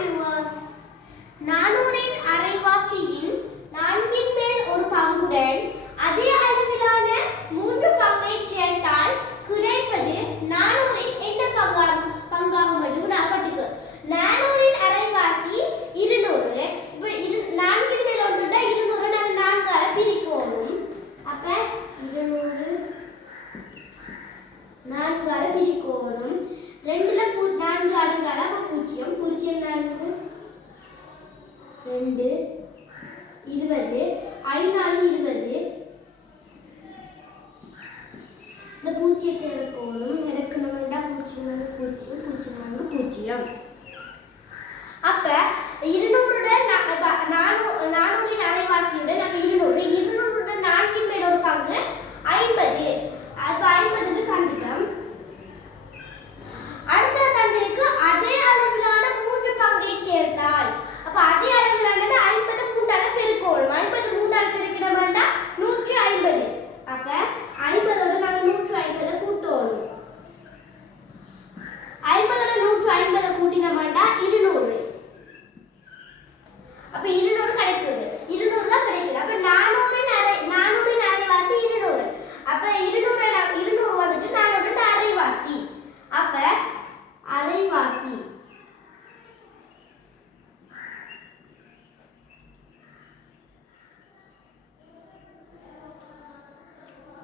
viewers. நானூறின் அரைவாசியின் நான்கின் மேல் ஒரு பங்குடன் அதே அளவிலான 3 பங்கை சேர்த்தால் கிடைப்பது நானூறின் என்ன பங்காகும் என்று வினாப்பட்டிருக்கு. நானூறின் அரைவாசி 200. நான்கின் மேல் ஒன்றுடா 200 நாங்கள் நான்கால பிரிக்கணும். அப்ப 200 நான்கால பிரிக்கணும். 2ல 4 அடங்கால அப்ப 0 0 4 2 20 5 20. இந்த பூஜ்ஜியத்தை எடுக்கணும். எடுக்கணும்னா 0 0 0 0. அப்ப 200 400 அரைவாசியுடன் அப்ப 200 4 மேல் ஒரு பங்கு 50. அப்ப 50 கண்டுட்டோம். அடுத்த தந்தைக்கு அதே